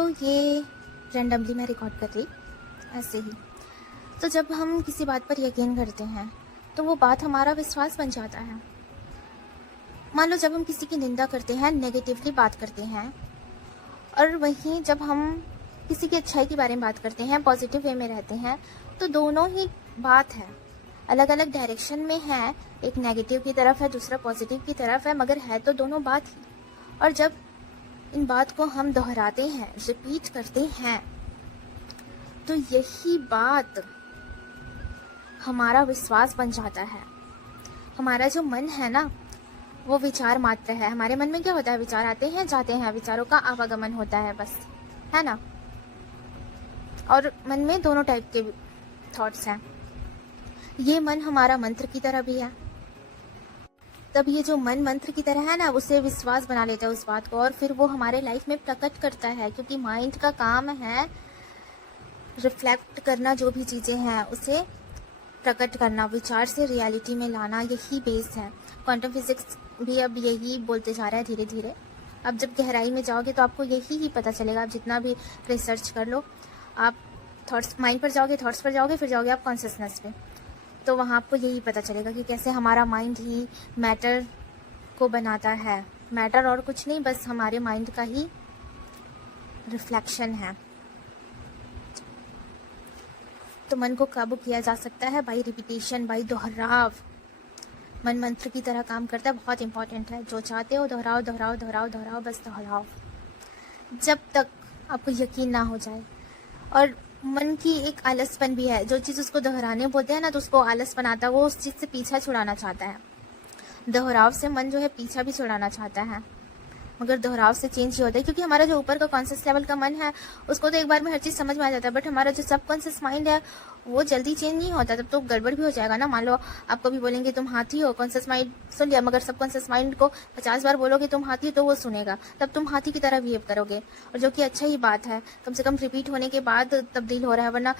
तो ये रैंडमली मैं रिकॉर्ड कर रही ऐसे ही। तो जब हम किसी बात पर यकीन करते हैं तो वो बात हमारा विश्वास बन जाता है। मान लो जब हम किसी की निंदा करते हैं, नेगेटिवली बात करते हैं, और वहीं जब हम किसी की अच्छाई के बारे में बात करते हैं, पॉजिटिव वे में रहते हैं, तो दोनों ही बात है, अलग अलग डायरेक्शन में है। एक नेगेटिव की तरफ है, दूसरा पॉजिटिव की तरफ है, मगर है तो दोनों बात ही। और जब इन बात को हम दोहराते हैं, रिपीट करते हैं, तो यही बात हमारा विश्वास बन जाता है। हमारा जो मन है ना, वो विचार मात्र है। हमारे मन में क्या होता है, विचार आते हैं जाते हैं, विचारों का आवागमन होता है बस, है ना। और मन में दोनों टाइप के थॉट्स हैं। ये मन हमारा मंत्र की तरह भी है। तब ये जो मन मंत्र की तरह है ना, उसे विश्वास बना लेता है उस बात को, और फिर वो हमारे लाइफ में प्रकट करता है, क्योंकि माइंड का काम है रिफ्लेक्ट करना, जो भी चीज़ें हैं उसे प्रकट करना, विचार से रियलिटी में लाना, यही बेस है। क्वांटम फिजिक्स भी अब यही बोलते जा रहा है धीरे धीरे। अब जब गहराई में जाओगे तो आपको यही ही पता चलेगा। आप जितना भी रिसर्च कर लो, आप थॉट्स माइंड पर जाओगे, थॉट्स पर जाओगे, फिर जाओगे आप कॉन्शियसनेस पे, तो वहाँ आपको यही पता चलेगा कि कैसे हमारा माइंड ही मैटर को बनाता है। मैटर और कुछ नहीं, बस हमारे माइंड का ही रिफ्लेक्शन है। तो मन को काबू किया जा सकता है बाई रिपीटेशन, बाई दोहराव। मन मंत्र की तरह काम करता है, बहुत इंपॉर्टेंट है। जो चाहते हो दोहराओ दोहराओ दोहराओ दोहराओ, बस दोहराओ जब तक आपको यकीन ना हो जाए। और मन की एक आलसपन भी है, जो चीज़ उसको दोहराने बोलते हैं ना, तो उसको आलस बनाता है, वो उस चीज़ से पीछा छुड़ाना चाहता है। दोहराव से मन जो है पीछा भी छुड़ाना चाहता है, मगर दोहराव से चेंज ही होता है, क्योंकि हमारा जो ऊपर का कॉन्शियस लेवल का मन है उसको तो एक बार में हर चीज़ समझ में आ जाता है, बट हमारा जो सब कॉन्शियस माइंड है वो जल्दी चेंज नहीं होता, तब तो गड़बड़ भी हो जाएगा ना। मान लो आपको भी बोलेंगे तुम हाथी हो, कॉन्शियस माइंड सुन लिया, मगर सब कॉन्शियस माइंड को 50 बार बोलोगे तुम हाथी हो तो वो सुनेगा, तब तुम हाथी की तरह बिहेव करोगे, और जो कि अच्छा ही बात है, कम से कम रिपीट होने के बाद तब्दील हो रहा है। वरना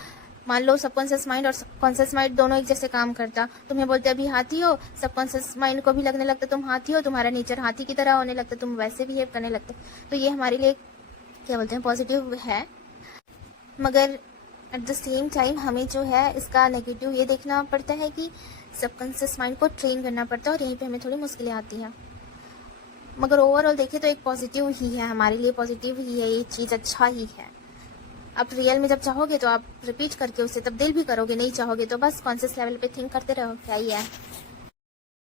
मान लो सबकॉन्शियस माइंड और कॉन्शियस माइंड दोनों एक जैसे काम करता, तुम्हें बोलते अभी हाथी हो, सबकॉन्शियस माइंड को भी लगने लगता तुम हाथी हो, तुम्हारा नेचर हाथी की तरह होने लगता, तुम वैसे बिहेव करने लगते। तो ये हमारे लिए क्या बोलते हैं, पॉजिटिव है, मगर एट द सेम टाइम हमें जो है इसका नेगेटिव ये देखना पड़ता है कि सबकॉन्शियस माइंड को ट्रेन करना पड़ता है, और यहीं पे हमें थोड़ी मुश्किलें आती हैं। मगर ओवरऑल देखें तो एक पॉजिटिव ही है, हमारे लिए पॉजिटिव ही है, ये चीज़ अच्छा ही है। आप रियल में जब चाहोगे तो आप रिपीट करके उसे तब्दील भी करोगे, नहीं चाहोगे तो बस कॉन्शियस लेवल पे थिंक करते रहो, क्या ही है।